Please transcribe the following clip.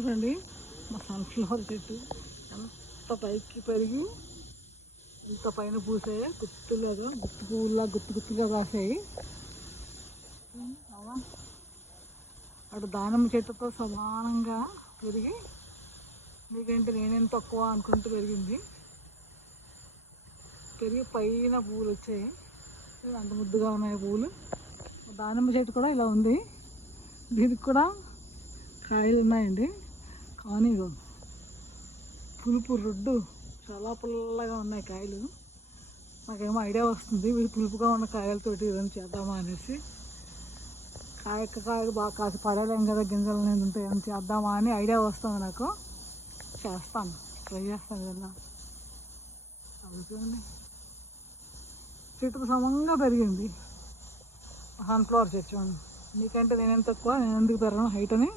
చూడండి మా సన్ఫ్లవర్ చెట్టు ఎంత పైకి పెరిగి ఇంత పైన పూసాయి, గుత్తులాగా గుత్తు పువ్వులా గుత్తుగా కాసాయి. అటు దానిమ్మ చెట్టుతో సమానంగా పెరిగి నీకంటే నేనేం తక్కువ అనుకుంటూ పెరిగింది. పెరిగి పైన పువ్వులు వచ్చాయి, అంత ముద్దుగా ఉన్నాయి పువ్వులు. దానిమ్మ చెట్టు కూడా ఇలా ఉంది, దీనికి కూడా కాయలు ఉన్నాయండి. కానీ పులుపు రొడ్డు చాలా పుల్లగా ఉన్నాయి కాయలు. నాకేమో ఐడియా వస్తుంది వీళ్ళు పులుపుగా ఉన్న కాయలతోటి ఏదైనా చేద్దామా అనేసి. కాయకు బాగా కాసి పడలేం కదా, గింజలు అనేది ఉంటాయి, ఏమైనా చేద్దామా అని ఐడియా వస్తుంది నాకు. చేస్తాను, ట్రై చేస్తాను కదా. అది చూడండి చెట్టుకు సమంగా పెరిగింది సన్ఫ్లవర్ చెట్టు. చూడండి నీకంటే నేనేం తక్కువ, నేను ఎందుకు పెరగను హైట్ అని.